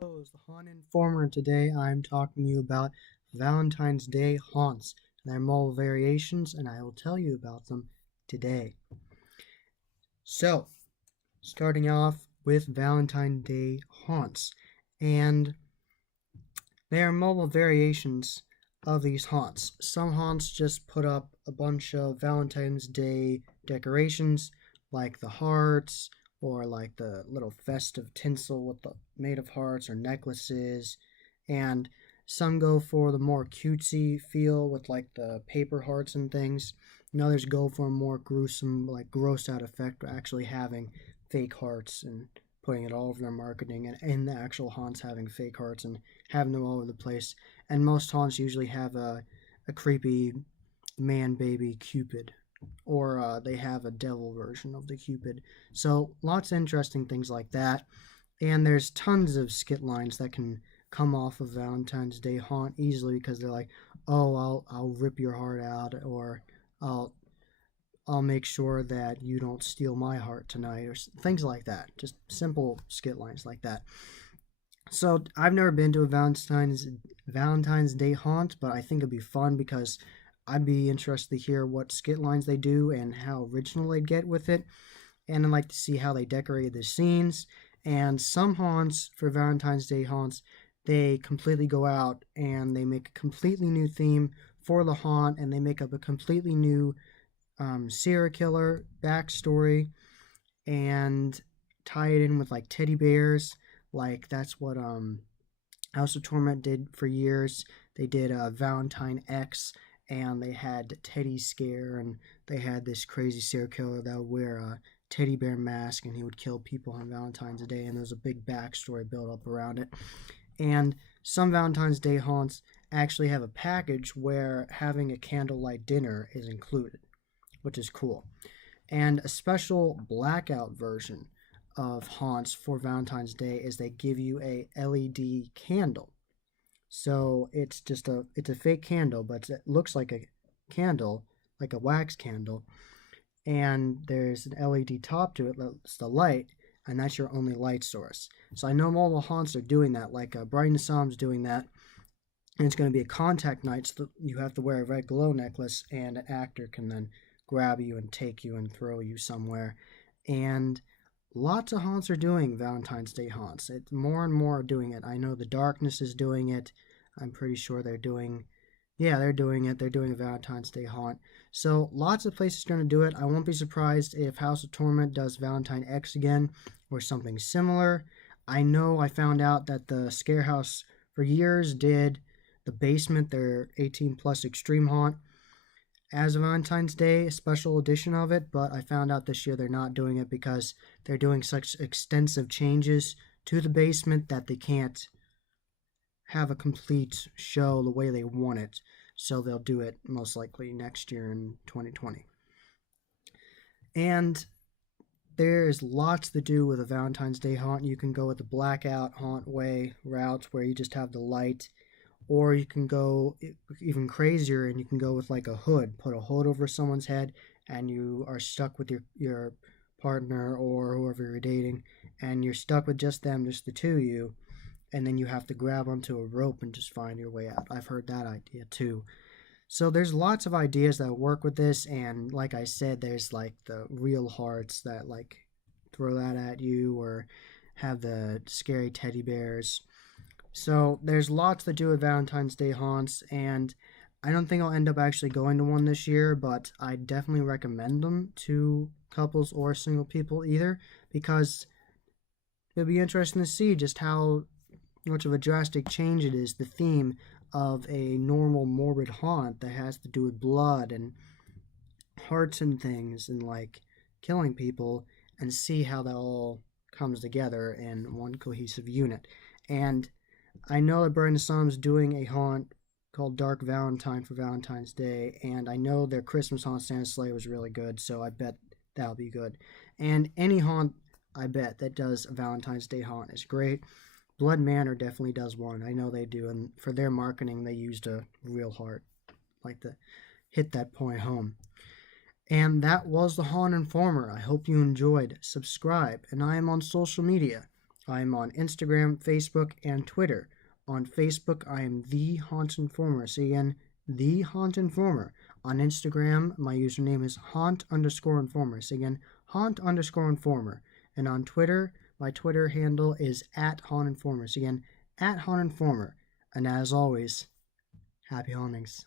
Hello, it's the Haunt Informer. Today I'm talking to you about Valentine's Day Haunts and their multiple variations, and I will tell you about them today. So, starting off with Valentine's Day Haunts, and there are multiple variations of these haunts. Some haunts just put up a bunch of Valentine's Day decorations, like the hearts, or like the little festive tinsel with the made of hearts or necklaces, and some go for the more cutesy feel with like the paper hearts and things. And others go for a more gruesome, like grossed out effect, actually having fake hearts and putting it all over their marketing, and in the actual haunts having fake hearts and having them all over the place. And most haunts usually have a creepy man baby Cupid, or they have a devil version of the Cupid. So lots of interesting things like that. And there's tons of skit lines that can come off of Valentine's Day haunt easily because they're like, "Oh, I'll rip your heart out," or "I'll I'll make sure that you don't steal my heart tonight," or things like that. Just simple skit lines like that. So I've never been to a Valentine's Day haunt, but I think it'd be fun because I'd be interested to hear what skit lines they do and how original they get with it, and I'd like to see how they decorated the scenes. And some haunts for Valentine's Day haunts, they completely go out and they make a completely new theme for the haunt, and they make up a completely new serial killer backstory and tie it in with like teddy bears. Like that's what House of Torment did for years. They did Valentine X, and they had Teddy Scare, and they had this crazy serial killer that would wear a teddy bear mask, and he would kill people on Valentine's Day, and there was a big backstory built up around it. And some Valentine's Day haunts actually have a package where having a candlelight dinner is included, which is cool. And a special blackout version of haunts for Valentine's Day is they give you a LED candle. So it's a fake candle, but it looks like a candle, like a wax candle, and there's an LED top to it that's the light, and that's your only light source. So I know multiple haunts are doing that, like Brighton Psalm's doing that, and it's going to be a contact night, so you have to wear a red glow necklace, and an actor can then grab you and take you and throw you somewhere. And lots of haunts are doing Valentine's Day haunts. More and more are doing it. I know the Darkness is doing it. I'm pretty sure they're doing, yeah, they're doing it. They're doing a Valentine's Day haunt. So lots of places are going to do it. I won't be surprised if House of Torment does Valentine X again or something similar. I know I found out that the Scare House for years did the Basement, their 18 plus extreme haunt, as a Valentine's Day, a special edition of it, but I found out this year they're not doing it because they're doing such extensive changes to the basement that they can't have a complete show the way they want it. So they'll do it most likely next year in 2020. And there's lots to do with a Valentine's Day haunt. You can go with the blackout haunt way route where you just have the light, or you can go even crazier and you can go with like a hood, put a hood over someone's head, and you are stuck with your partner or whoever you're dating, and you're stuck with just them, just the two of you, and then you have to grab onto a rope and just find your way out. I've heard that idea too. So there's lots of ideas that work with this, and like I said, there's like the real hearts that like throw that at you, or have the scary teddy bears. So there's lots to do with Valentine's Day haunts, and I don't think I'll end up actually going to one this year, but I definitely recommend them to couples or single people either, because it'll be interesting to see just how much of a drastic change it is, the theme of a normal morbid haunt that has to do with blood and hearts and things and like killing people, and see how that all comes together in one cohesive unit. And I know that Brian Psalm's doing a haunt called Dark Valentine for Valentine's Day, and I know their Christmas haunt Santa Sleigh was really good, so I bet that'll be good. And any haunt, I bet, that does a Valentine's Day haunt is great. Blood Manor definitely does one. I know they do, and for their marketing, they used a real heart, like to hit that point home. And that was the Haunt Informer. I hope you enjoyed. Subscribe, and I am on social media I'm on Instagram, Facebook, and Twitter. On Facebook, I am The Haunt Informer. So again, The Haunt Informer. On Instagram, my username is Haunt_Informer. So again, Haunt_Informer. And on Twitter, my Twitter handle is @Haunt Informer. So again, @Haunt Informer. And as always, happy hauntings.